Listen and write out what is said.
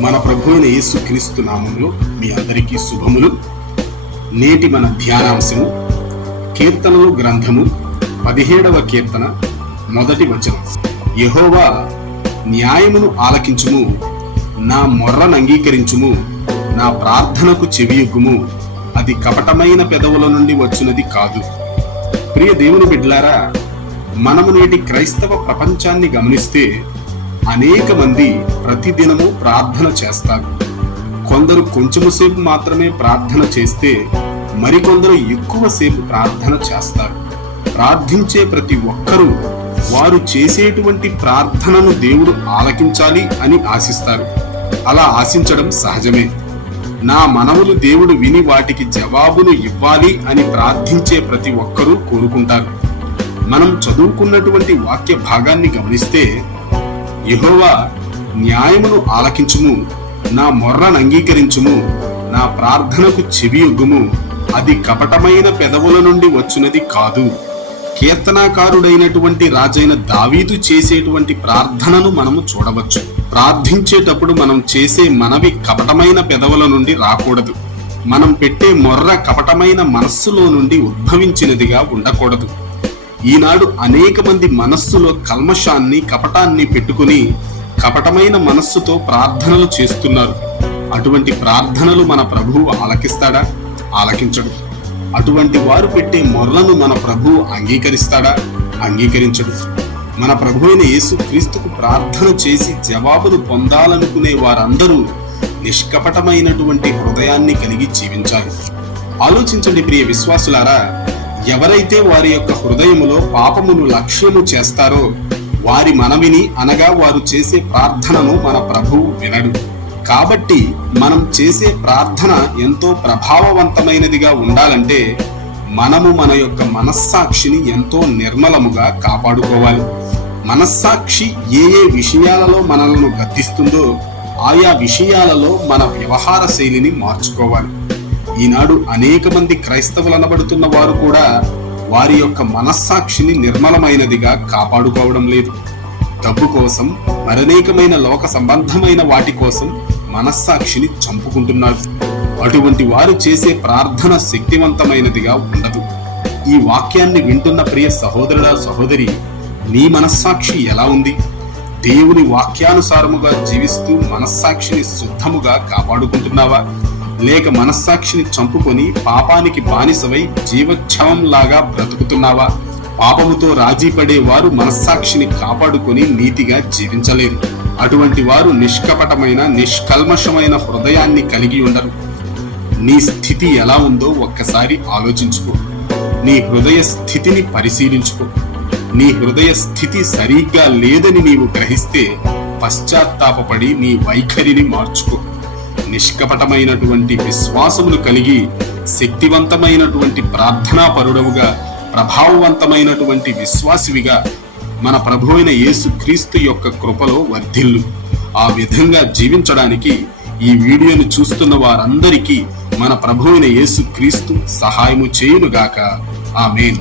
మన ప్రభు అయిన యేసుక్రీస్తు నామములో మీ అందరికీ శుభములు. నేటి మన ధ్యానాంశము కీర్తనలు గ్రంథము 17వ కీర్తన మొదటి వచనం. యెహోవా న్యాయమును ఆలకించుము, నా మొర్రను అంగీకరించుము, నా ప్రార్థనకు చెవియొగ్గుము, అది కపటమైన పెదవుల నుండి వచ్చినది కాదు. ప్రియ దేవుని బిడ్డలారా, మనము నేటి క్రైస్తవ ప్రపంచాన్ని గమనిస్తే అనేక మంది ప్రతిదినము ప్రార్థన చేస్తారు. కొందరు కొంచెము సేపు మాత్రమే ప్రార్థన చేస్తే మరికొందరు ఎక్కువసేపు ప్రార్థన చేస్తారు. ప్రార్థించే ప్రతి ఒక్కరూ వారు చేసేటువంటి ప్రార్థనను దేవుడు ఆలకించాలి అని ఆశిస్తారు. అలా ఆశించడం సహజమే. నా మనవులు దేవుడు విని వాటికి జవాబును ఇవ్వాలి అని ప్రార్థించే ప్రతి ఒక్కరూ కోరుకుంటారు. మనం చదువుకున్నటువంటి వాక్య భాగాన్ని గమనిస్తే, యెహోవా న్యాయమును ఆలకించుము, నా మొర్రను అంగీకరించుము, నా ప్రార్థనకు చెవియొగ్గుము, అది కపటమైన పెదవుల నుండి వచ్చినది కాదు. కీర్తనాకారుడైనటువంటి రాజైన దావీదు చేసేటువంటి ప్రార్థనను మనము చూడవచ్చు. ప్రార్థించేటప్పుడు మనం చేసే మనవి కపటమైన పెదవుల నుండి రాకూడదు. మనం పెట్టే మొర్ర కపటమైన మనస్సులో నుండి ఉద్భవించినదిగా ఉండకూడదు. ఈనాడు అనేక మంది మనస్సులో కల్మషాన్ని, కపటాన్ని పెట్టుకుని కపటమైన మనస్సుతో ప్రార్థనలు చేస్తున్నారు. అటువంటి ప్రార్థనలు మన ప్రభువు ఆలకిస్తాడా? ఆలకించడు. అటువంటి వారు పెట్టే మొర్లను మన ప్రభువు అంగీకరిస్తాడా? అంగీకరించడు. మన ప్రభు అయిన యేసుక్రీస్తుకు ప్రార్థన చేసి జవాబును పొందాలనుకునే వారందరూ నిష్కపటమైనటువంటి హృదయాన్ని కలిగి జీవించాలి. ఆలోచించండి ప్రియ విశ్వాసులారా, ఎవరైతే వారి యొక్క హృదయములో పాపమును లక్ష్యము చేస్తారో వారి మనవిని, అనగా వారు చేసే ప్రార్థనను మన ప్రభువు వినడు. కాబట్టి మనం చేసే ప్రార్థన ఎంతో ప్రభావవంతమైనదిగా ఉండాలంటే మనము మన యొక్క మనస్సాక్షిని ఎంతో నిర్మలముగా కాపాడుకోవాలి. మనస్సాక్షి ఏ ఏ విషయాలలో మనలను గద్దిస్తుందో ఆయా విషయాలలో మన వ్యవహార శైలిని మార్చుకోవాలి. ఈనాడు అనేక మంది క్రైస్తవులు అనబడుతున్న వారు కూడా వారి యొక్క మనస్సాక్షిని నిర్మలమైనదిగా కాపాడుకోవడం లేదు. డబ్బు కోసం, మరనేకమైన లోక సంబంధమైన వాటి కోసం మనస్సాక్షిని చంపుకుంటున్నారు. అటువంటి వారు చేసే ప్రార్థన శక్తివంతమైనదిగా ఉండదు. ఈ వాక్యాన్ని వింటున్న ప్రియ సహోదరుడా, సహోదరి, నీ మనస్సాక్షి ఎలా ఉంది? దేవుని వాక్యానుసారముగా జీవిస్తూ మనస్సాక్షిని శుద్ధముగా కాపాడుకుంటున్నావా? లేక మనస్సాక్షిని చంపుకొని పాపానికి బానిసవై జీవచ్ఛవంలాగా బ్రతుకుతున్నావా? పాపముతో రాజీ పడేవారు మనస్సాక్షిని కాపాడుకొని నీతిగా జీవించలేరు. అటువంటి వారు నిష్కపటమైన, నిష్కల్మషమైన హృదయాన్ని కలిగి ఉండరు. నీ స్థితి ఎలా ఉందో ఒక్కసారి ఆలోచించుకో. నీ హృదయ స్థితిని పరిశీలించుకో. నీ హృదయ స్థితి సరిగ్గా లేదని నీవు గ్రహిస్తే పశ్చాత్తాపపడి నీ వైఖరిని మార్చుకో. నిష్కపటమైనటువంటి విశ్వాసమును కలిగి శక్తివంతమైనటువంటి ప్రార్థనాపరుడవుగా, ప్రభావవంతమైనటువంటి విశ్వాసివిగా మన ప్రభువైన యేసుక్రీస్తు యొక్క కృపలో వర్ధిల్లు. ఆ విధంగా జీవించడానికి ఈ వీడియోను చూస్తున్న వారందరికీ మన ప్రభువైన యేసుక్రీస్తు సహాయము చేయునుగాక. ఆమేన్.